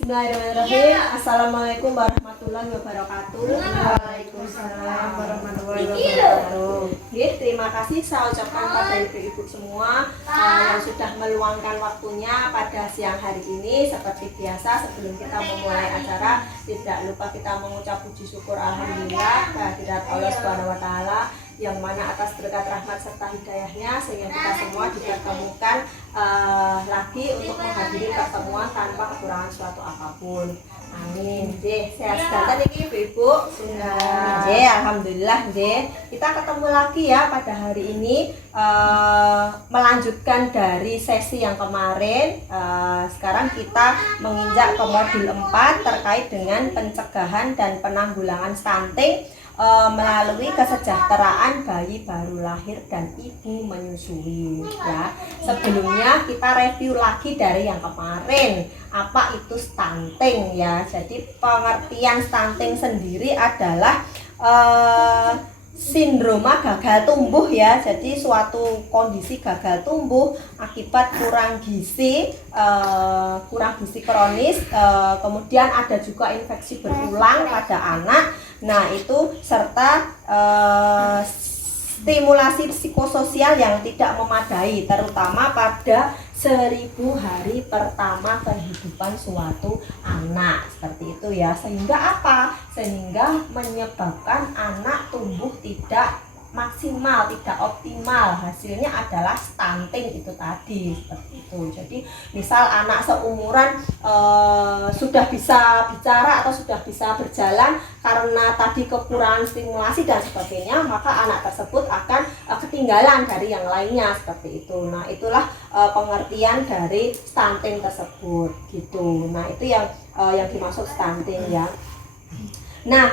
Bismillahirrahmanirrahim. Assalamualaikum warahmatullahi wabarakatuh. Waalaikumsalam warahmatullahi wabarakatuh. Terima kasih saya ucapkan pada ibu-ibu semua yang sudah meluangkan waktunya pada siang hari ini. Seperti biasa, sebelum kita memulai acara, tidak lupa kita mengucap puji syukur alhamdulillah kehadirat Allah Subhanahu wa taala, yang mana atas berkat rahmat serta hidayahnya sehingga kita semua dipertemukan lagi untuk menghadiri pertemuan tanpa kekurangan suatu apapun. Amin. Sehat sekali nih ibu-ibu. Sudah. Alhamdulillah. Kita ketemu lagi ya pada hari ini, melanjutkan dari sesi yang kemarin. Sekarang kita menginjak ke modul 4 terkait dengan pencegahan dan penanggulangan stunting melalui kesejahteraan bayi baru lahir dan ibu menyusui ya. Sebelumnya kita review lagi dari yang kemarin, apa itu stunting ya. Jadi pengertian stunting sendiri adalah sindroma gagal tumbuh ya. Jadi suatu kondisi gagal tumbuh akibat kurang gizi kronis, kemudian ada juga infeksi berulang pada anak. Nah itu serta stimulasi psikososial yang tidak memadai, terutama pada 1000 hari pertama kehidupan suatu anak, seperti itu ya. Sehingga apa? Sehingga menyebabkan anak tumbuh tidak maksimal, tidak optimal, hasilnya adalah stunting itu tadi, seperti itu. Jadi misal anak seumuran sudah bisa bicara atau sudah bisa berjalan, karena tadi kekurangan stimulasi dan sebagainya, maka anak tersebut akan ketinggalan dari yang lainnya, seperti itu. Nah itulah pengertian dari stunting tersebut gitu. Nah itu yang dimaksud stunting ya. Nah,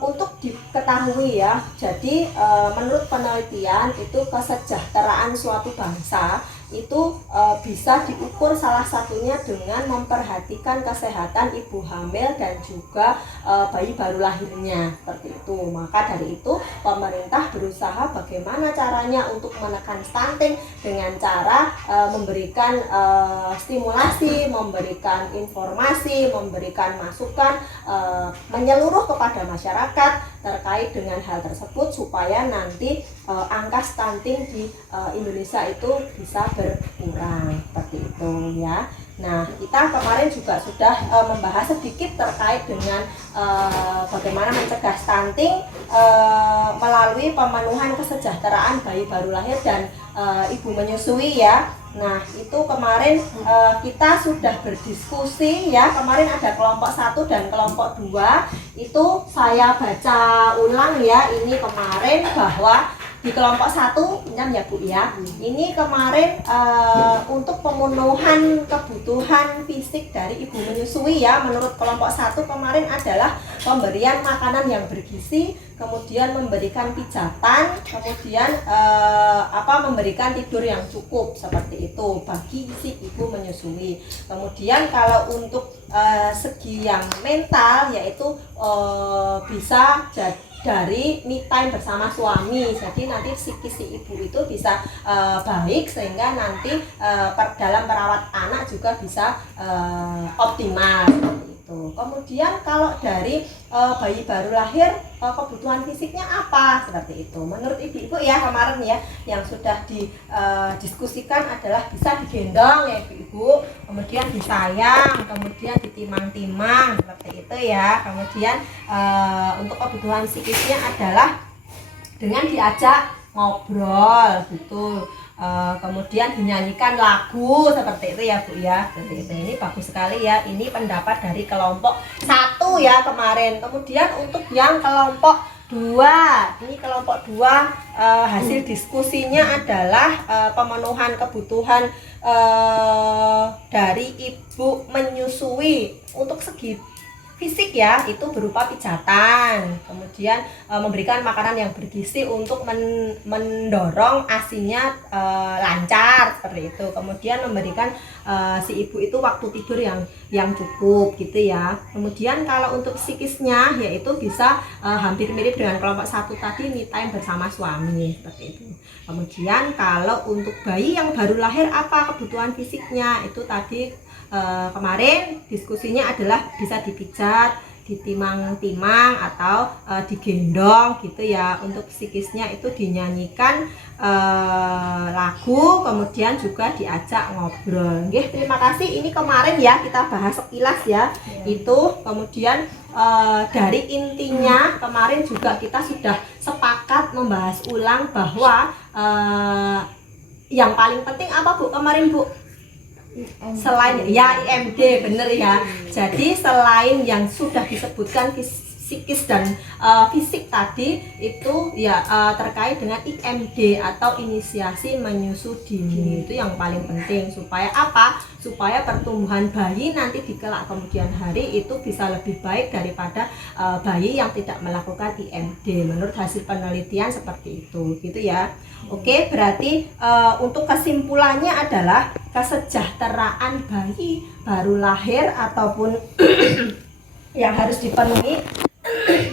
untuk diketahui ya, jadi menurut penelitian itu kesejahteraan suatu bangsa itu bisa diukur salah satunya dengan memperhatikan kesehatan ibu hamil dan juga bayi baru lahirnya, seperti itu. Maka dari itu pemerintah berusaha bagaimana caranya untuk menekan stunting dengan cara memberikan stimulasi, memberikan informasi, memberikan masukan menyeluruh kepada masyarakat terkait dengan hal tersebut, supaya nanti angka stunting di Indonesia itu bisa berkurang, seperti itu ya. Nah kita kemarin juga sudah membahas sedikit terkait dengan bagaimana mencegah stunting melalui pemenuhan kesejahteraan bayi baru lahir dan ibu menyusui ya. Nah itu kemarin kita sudah berdiskusi ya. Kemarin ada kelompok 1 dan kelompok 2. Itu saya baca ulang ya, ini kemarin bahwa di kelompok 1, pinjam ya Bu ya. Ini kemarin untuk pemenuhan kebutuhan fisik dari ibu menyusui ya. Menurut kelompok 1 kemarin adalah pemberian makanan yang bergizi, kemudian memberikan pijatan, kemudian memberikan tidur yang cukup, seperti itu bagi si ibu menyusui. Kemudian kalau untuk segi yang mental, yaitu bisa dari me time bersama suami. Jadi nanti psikis si ibu itu bisa baik, sehingga nanti dalam merawat anak juga bisa optimal, seperti itu. Kemudian kalau dari bayi baru lahir, kebutuhan fisiknya apa, seperti itu. Menurut ibu-ibu ya kemarin ya, yang sudah didiskusikan adalah bisa digendong ya ibu-ibu, kemudian disayang, kemudian ditimang-timang, seperti itu ya. Kemudian untuk kebutuhan psikisnya adalah dengan diajak ngobrol gitu. Kemudian dinyanyikan lagu, seperti itu ya Bu ya. Seperti itu. Ini bagus sekali ya. Ini pendapat dari kelompok 1 ya kemarin. Kemudian untuk yang kelompok 2, ini kelompok 2 hasil diskusinya adalah pemenuhan kebutuhan dari ibu menyusui. Untuk segi fisik ya, itu berupa pijatan, kemudian memberikan makanan yang bergizi untuk mendorong ASINya lancar, seperti itu. Kemudian memberikan si ibu itu waktu tidur yang cukup gitu ya. Kemudian kalau untuk psikisnya, yaitu bisa hampir mirip dengan kelompok 1 tadi, me time bersama suami, seperti itu. Kemudian kalau untuk bayi yang baru lahir, apa kebutuhan fisiknya, itu tadi kemarin diskusinya adalah bisa dipijat, ditimang-timang atau digendong gitu ya. Untuk psikisnya itu dinyanyikan lagu, kemudian juga diajak ngobrol. Nggih, terima kasih. Ini kemarin ya kita bahas sekilas ya. Itu kemudian dari intinya kemarin juga kita sudah sepakat membahas ulang bahwa yang paling penting apa Bu kemarin Bu? Selain ya IMD, bener ya. Jadi selain yang sudah disebutkan psikis dan fisik tadi itu ya terkait dengan IMD atau inisiasi menyusu dini, itu yang paling penting supaya apa? Supaya pertumbuhan bayi nanti di kelak kemudian hari itu bisa lebih baik daripada bayi yang tidak melakukan IMD. Menurut hasil penelitian seperti itu, gitu ya. Oke, berarti untuk kesimpulannya adalah kesejahteraan bayi baru lahir ataupun yang harus dipenuhi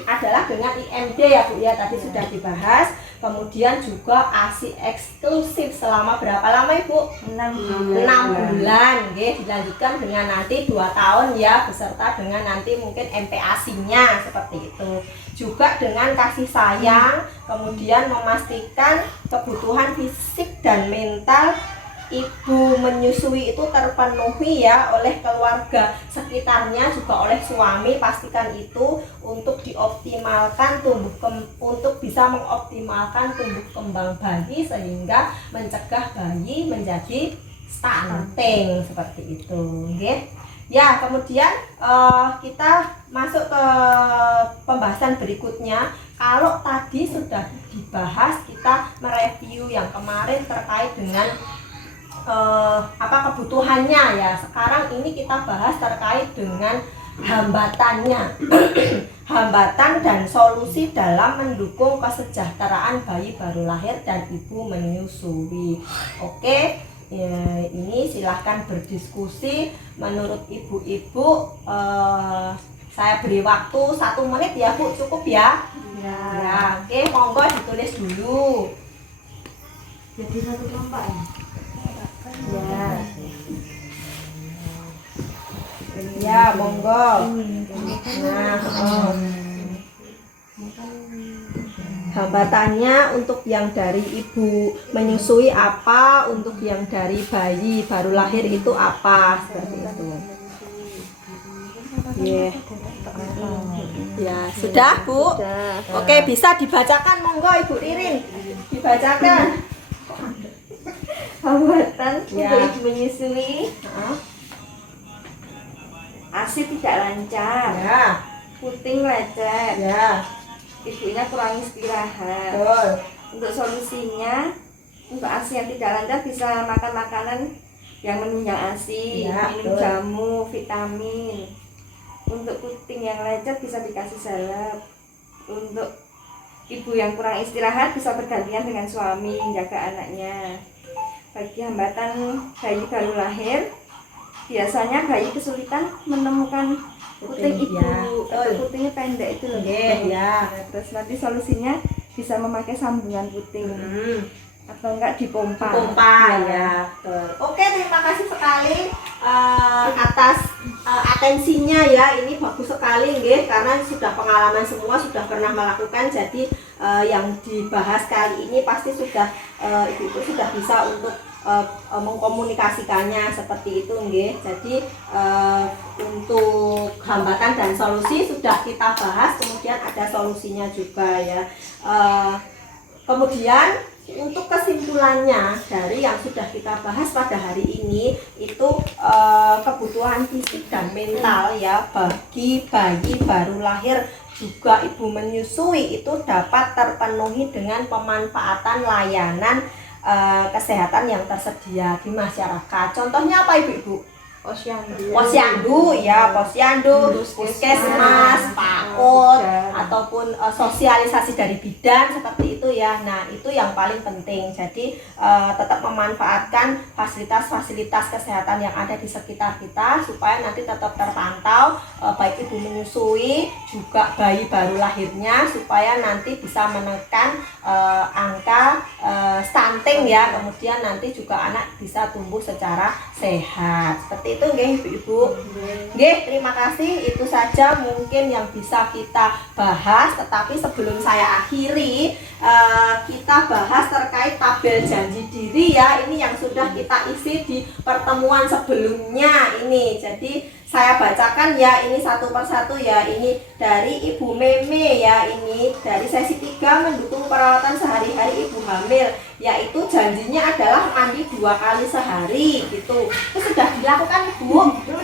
adalah dengan IMD ya Bu ya, tadi sudah dibahas. Kemudian juga ASI eksklusif selama berapa lama Ibu? 6 bulan. Oke, dilanjutkan dengan nanti 2 tahun ya, beserta dengan nanti mungkin MPASI-nya seperti itu. Juga dengan kasih sayang, kemudian memastikan kebutuhan fisik dan mental ibu menyusui itu terpenuhi ya oleh keluarga sekitarnya, juga oleh suami. Pastikan itu untuk dioptimalkan untuk bisa mengoptimalkan tumbuh kembang bayi sehingga mencegah bayi menjadi stunting seperti itu, okay? Ya, kemudian kita masuk ke pembahasan berikutnya. Kalau tadi sudah dibahas, kita mereview yang kemarin terkait dengan kebutuhannya ya. Sekarang ini kita bahas terkait dengan hambatannya. Hambatan dan solusi dalam mendukung kesejahteraan bayi baru lahir dan ibu menyusui. Oke, ya, ini silahkan berdiskusi. Menurut ibu-ibu saya beri waktu 1 menit ya Bu, cukup ya? Ya, oke, monggo ditulis dulu. Jadi satu kelompok ya? Ya. Ya, monggo. Nah, hambatannya untuk yang dari ibu menyusui apa, untuk yang dari bayi baru lahir itu apa, seperti itu. Yeah. Ya, sudah Bu. Oke, bisa dibacakan monggo Ibu Ririn. Dibacakan. Hambatan Ya. untuk ibu menyusui, ASI tidak lancar, Ya, puting lecet, ya, ibunya kurang istirahat. betul. Untuk solusinya, untuk ASI yang tidak lancar bisa makan makanan yang menunjang ASI, Ya, minum betul. jamu, vitamin. Untuk puting yang lecet bisa dikasih salep. Untuk ibu yang kurang istirahat bisa bergantian dengan suami menjaga anaknya. Bagi hambatan bayi baru lahir, biasanya bayi kesulitan menemukan puting ibu, Ya, atau betul. putingnya pendek itu loh. Ya. Nah, terus nanti solusinya bisa memakai sambungan puting atau enggak dipompa. Pompa ya, betul. Oke, terima kasih sekali atas atensinya ya. Ini bagus sekali nggih, karena sudah pengalaman semua, sudah pernah melakukan. Jadi yang dibahas kali ini pasti sudah ibu sudah bisa untuk mengkomunikasikannya seperti itu nggih. Jadi untuk hambatan dan solusi sudah kita bahas, kemudian ada solusinya juga ya. Kemudian untuk kesimpulannya dari yang sudah kita bahas pada hari ini itu kebutuhan fisik dan mental ya bagi bayi baru lahir juga ibu menyusui itu dapat terpenuhi dengan pemanfaatan layanan kesehatan yang tersedia di masyarakat. Contohnya apa Ibu-ibu? Posyandu ya, posyandu, puskesmas, PAUD ataupun sosialisasi dari bidan seperti itu ya. Nah, itu yang paling penting. Jadi tetap memanfaatkan fasilitas-fasilitas kesehatan yang ada di sekitar kita supaya nanti tetap terpantau baik ibu menyusui juga bayi baru lahirnya, supaya nanti bisa menekan angka stunting ya. Kemudian nanti juga anak bisa tumbuh secara sehat. Seperti seperti itu nggih Ibu-ibu. Nggih, terima kasih. Itu saja mungkin yang bisa kita bahas. Tetapi sebelum saya akhiri, kita bahas terkait tabel janji diri ya. Ini yang sudah kita isi di pertemuan sebelumnya ini. Jadi saya bacakan ya, ini satu persatu ya. Ini dari Ibu Meme ya, ini dari sesi 3 mendukung perawatan sehari-hari ibu hamil, yaitu janjinya adalah mandi 2 kali sehari gitu. Itu sudah dilakukan Ibu?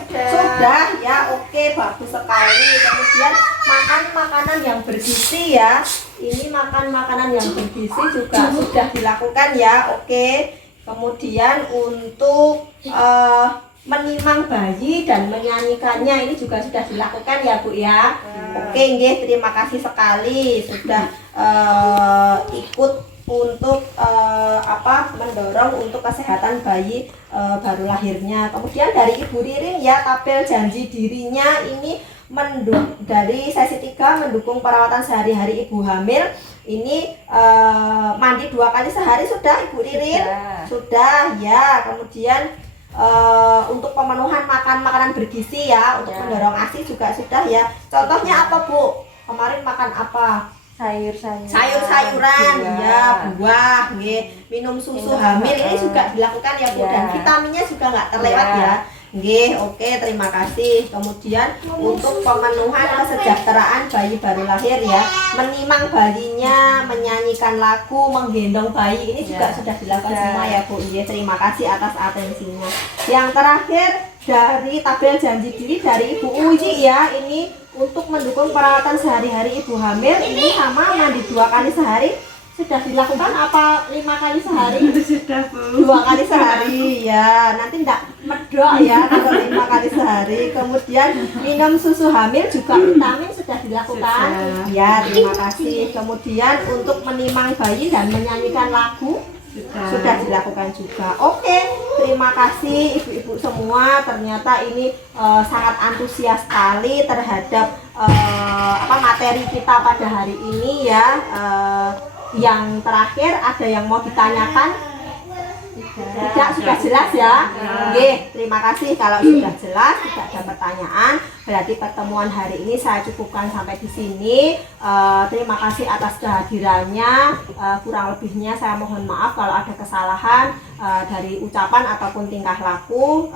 Sudah ya, oke, bagus sekali. Kemudian makan makanan yang bergizi ya. Ini makan makanan yang bergizi juga sudah dilakukan ya, oke. Kemudian untuk menimang bayi dan menyanyikannya ini juga sudah dilakukan ya Bu ya. Oke nggih, terima kasih sekali sudah ikut untuk mendorong untuk kesehatan bayi baru lahirnya. Kemudian dari Ibu Ririn ya, tabel janji dirinya ini dari sesi 3 mendukung perawatan sehari-hari ibu hamil. Ini mandi 2 kali sehari sudah Ibu Ririn? Sudah ya. Kemudian untuk pemenuhan makanan bergizi ya, untuk mendorong ASI juga sudah ya. Contohnya apa Bu? Kemarin makan apa? Sayur-sayuran ya, buah, minum susu hamil ini juga dilakukan ya Bu, dan vitaminnya juga nggak terlewat ya. Nggih, oke, terima kasih. Kemudian untuk pemenuhan kesejahteraan bayi baru lahir ya, menimang bayinya, menyanyikan lagu, menggendong bayi, ini juga sudah dilakukan semua ya Bu. Nggih, terima kasih atas atensinya. Yang terakhir dari tabel janji diri dari Ibu Uji ya, ini untuk mendukung perawatan sehari-hari ibu hamil, ini sama mandi 2 kali sehari. Sudah dilakukan apa 5 kali sehari? Sudah Bu. 2 kali sehari ya, nanti enggak medok ya kalau 5 kali sehari. Kemudian minum susu hamil juga vitamin sudah dilakukan ya, terima kasih. Kemudian untuk menimang bayi dan menyanyikan lagu sudah dilakukan juga. Oke, terima kasih ibu-ibu semua. Ternyata ini sangat antusias sekali terhadap materi kita pada hari ini ya. Yang terakhir ada yang mau ditanyakan? Tidak, sudah jelas ya. Oke, terima kasih. Kalau sudah jelas, tidak ada pertanyaan, berarti pertemuan hari ini saya cukupkan sampai di sini. Terima kasih atas kehadirannya. Kurang lebihnya saya mohon maaf kalau ada kesalahan dari ucapan ataupun tingkah laku.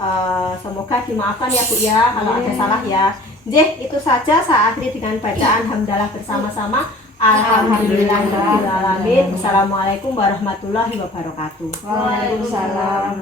Semoga dimaafkan ya Bu ya kalau ada salah ya. Jadi itu saja, saya akhiri dengan bacaan hamdalah bersama-sama. Alhamdulillahirrahmanirrahim. Assalamualaikum warahmatullahi wabarakatuh. Waalaikumsalam.